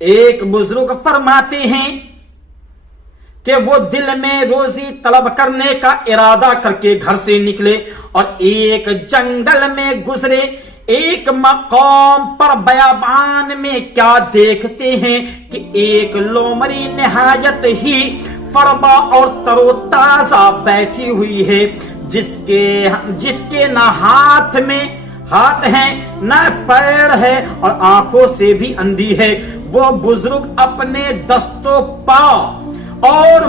ایک بزرگ فرماتے ہیں کہ وہ دل میں روزی طلب کرنے کا ارادہ کر کے گھر سے نکلے اور ایک جنگل میں گزرے. ایک مقام پر بیابان میں کیا دیکھتے ہیں کہ ایک لومڑی نہایت ہی فربا اور تر و تازہ بیٹھی ہوئی ہے، جس کے نہ ہاتھ ہیں نہ پیر ہے اور آنکھوں سے بھی اندھی ہے. وہ بزرگ اپنے دست و پا اور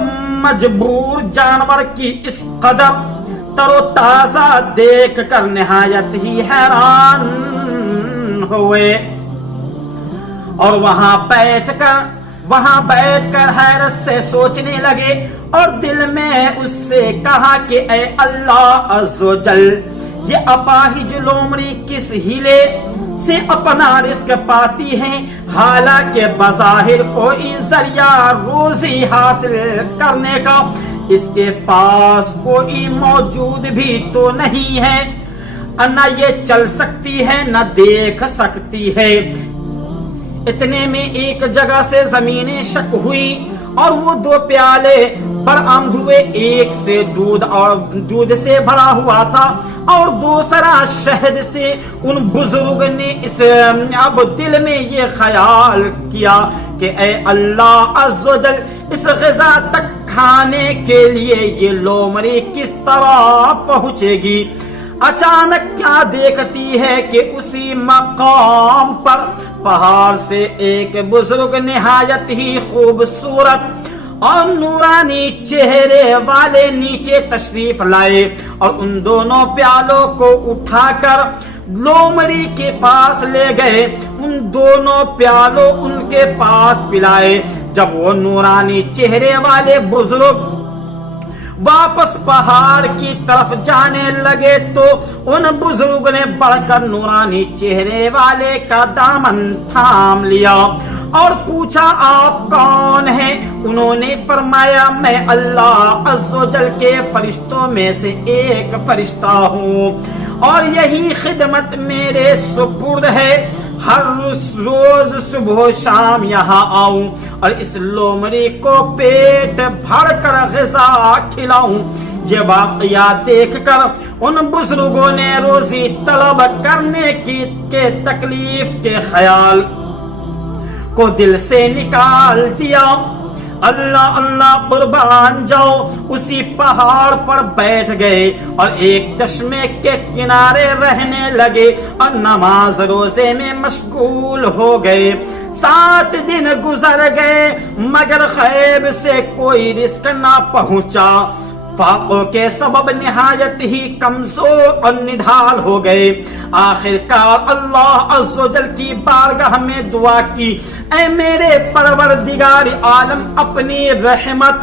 مجبور جانور کی اس قدر تر و تازہ دیکھ کر نہایت ہی حیران ہوئے اور وہاں بیٹھ کر حیرت سے سوچنے لگے اور دل میں اس سے کہا کہ اے اللہ عز و جل، یہ اپاہج لومڑی کس ہیلے سے اپنا رزق پاتی ہیں، حالانکہ بظاہر کوئی ذریعہ روزی حاصل کرنے کا اس کے پاس کوئی موجود بھی تو نہیں ہے، نہ یہ چل سکتی ہے نہ دیکھ سکتی ہے. اتنے میں ایک جگہ سے زمین شق ہوئی اور وہ 2 پیالے برآمد ہوئے. ایک سے دودھ سے بھرا ہوا تھا اور دوسرا شہد سے. ان بزرگ نے اب دل میں یہ خیال کیا کہ اے اللہ عز و جل، اس غذا تک کھانے کے لیے یہ لومڑی کس طرح پہنچے گی. اچانک کیا دیکھتی ہے کہ اسی مقام پر پہاڑ سے ایک بزرگ نہایت ہی خوبصورت اور نورانی چہرے والے نیچے تشریف لائے اور ان دونوں پیالوں کو اٹھا کر لومڑی کے پاس لے گئے. ان دونوں پیالوں ان کے پاس پلائے. جب وہ نورانی چہرے والے بزرگ واپس پہاڑ کی طرف جانے لگے تو ان بزرگ نے بڑھ کر نورانی چہرے والے کا دامن تھام لیا اور پوچھا آپ کون ہیں؟ انہوں نے فرمایا میں اللہ عز و جل کے فرشتوں میں سے ایک فرشتہ ہوں اور یہی خدمت میرے سپرد ہے. ہر روز صبح و شام یہاں آؤں اور اس لومڑی کو پیٹ بھر کر غذا کھلاؤں. یہ واقعات دیکھ کر ان بزرگوں نے روزی طلب کرنے کے تکلیف کے خیال کو دل سے نکال دیا. اللہ اللہ قربان جاؤ. اسی پہاڑ پر بیٹھ گئے اور ایک چشمے کے کنارے رہنے لگے اور نماز روزے میں مشغول ہو گئے. 7 دن گزر گئے مگر خیب سے کوئی رزق نہ پہنچا. فاقوں کے سبب نہایت ہی کمزور اور نڈھال ہو گئے. آخر کار اللہ عز و جل کی بارگاہ میں دعا کی، اے میرے پروردگار عالم، اپنی رحمت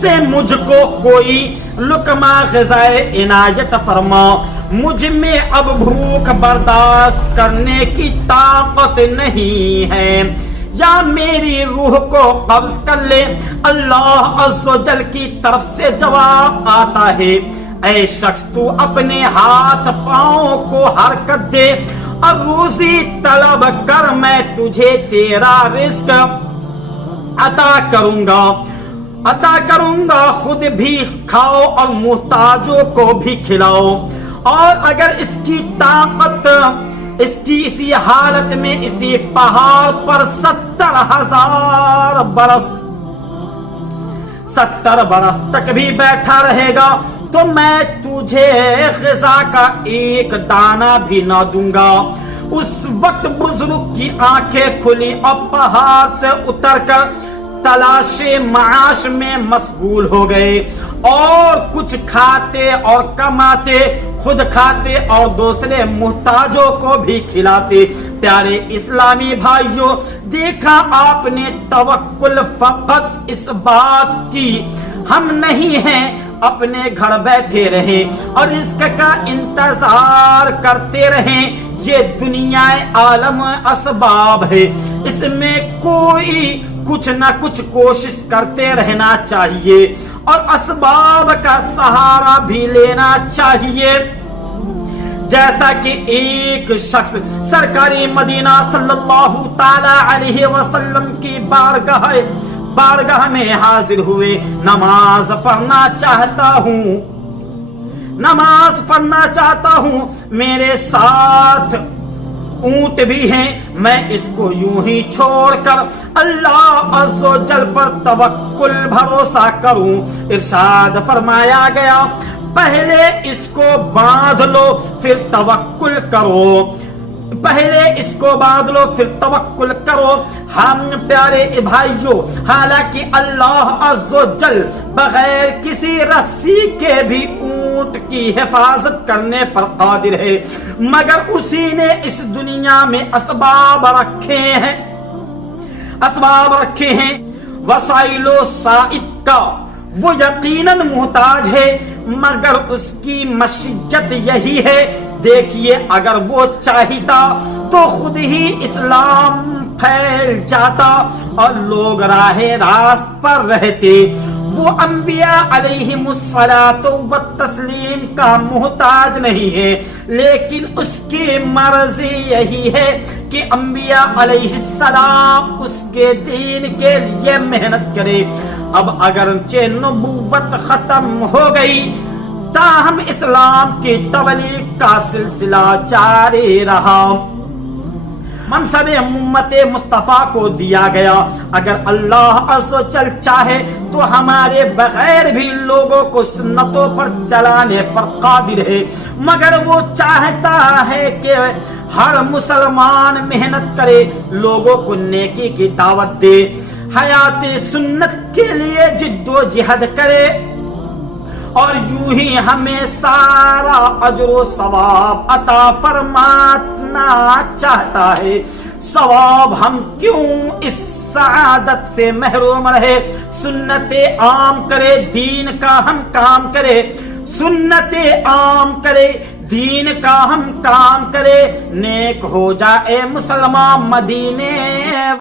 سے مجھ کو کوئی لقمہ غذائے عنایت فرما. مجھ میں اب بھوک برداشت کرنے کی طاقت نہیں ہے، یا میری روح کو قبض کر لے. اللہ عز و جل کی طرف سے جواب آتا ہے، اے شخص تو اپنے ہاتھ پاؤں کو حرکت دے اور روزی طلب کر، میں تجھے تیرا رزق عطا کروں گا. خود بھی کھاؤ اور محتاجوں کو بھی کھلاؤ. اور اگر اس کی طاقت اسی حالت میں اسی پہاڑ پر 70 برس تک بھی بیٹھا رہے گا تو میں تجھے غذا کا ایک دانہ بھی نہ دوں گا. اس وقت بزرگ کی آنکھیں کھلی اور پہاڑ سے اتر کر تلاش معاش میں مشغول ہو گئے اور کچھ کھاتے اور کماتے، خود کھاتے اور دوسرے محتاجوں کو بھی کھلاتے. پیارے اسلامی بھائیوں، دیکھا آپ نے توکل فقط اس بات کی ہم نہیں ہیں اپنے گھر بیٹھے رہیں اور رزق کا انتظار کرتے رہیں. یہ دنیا عالم اسباب ہے، اس میں کوئی کچھ نہ کچھ کوشش کرتے رہنا چاہیے اور اسباب کا سہارا بھی لینا چاہیے. جیسا کہ ایک شخص سرکاری مدینہ صلی اللہ تعالی علیہ وسلم کی بارگاہ میں حاضر ہوئے، نماز پڑھنا چاہتا ہوں، میرے ساتھ اونٹ بھی ہیں، میں اس کو یوں ہی چھوڑ کر اللہ عز و جل پر توکل بھروسہ کروں؟ ارشاد فرمایا گیا پہلے اس کو باندھ لو پھر توکل کرو، ہم پیارے بھائیوں، حالانکہ اللہ عز و جل بغیر کسی رسی کے بھی اونٹ کی حفاظت کرنے پر قادر ہے، مگر اسی نے اس دنیا میں اسباب رکھے ہیں، وسائل و سائد کا وہ یقیناً محتاج ہے، مگر اس کی مشیت یہی ہے۔ دیکھیے اگر وہ چاہتا تو خود ہی اسلام پھیل جاتا اور لوگ راہ راست پر رہتے۔ وہ انبیاء علیہم الصلاۃ والتسلیم کا محتاج نہیں ہے، لیکن اس کی مرضی یہی ہے کہ انبیاء علیہ السلام اس کے دین کے لیے محنت کرے۔ اب اگرچہ نبوت ختم ہو گئی، تاہم اسلام کی تبلیغ کا سلسلہ جاری رہا، منصب امت مصطفیٰ کو دیا گیا۔ اگر اللہ عز و جل چاہے تو ہمارے بغیر بھی لوگوں کو سنتوں پر چلانے پر قادر ہے، مگر وہ چاہتا ہے کہ ہر مسلمان محنت کرے، لوگوں کو نیکی کی دعوت دے، حیات سنت کے لیے جد و جہد کرے، اور یوں ہی ہمیں سارا اجر و ثواب عطا فرمانا چاہتا ہے۔ ثواب ہم کیوں اس سعادت سے محروم رہے؟ سنت عام کرے، دین کا ہم کام کرے، سنت عام کرے، دین کا ہم کام کرے، نیک ہو جائے مسلمان مدینے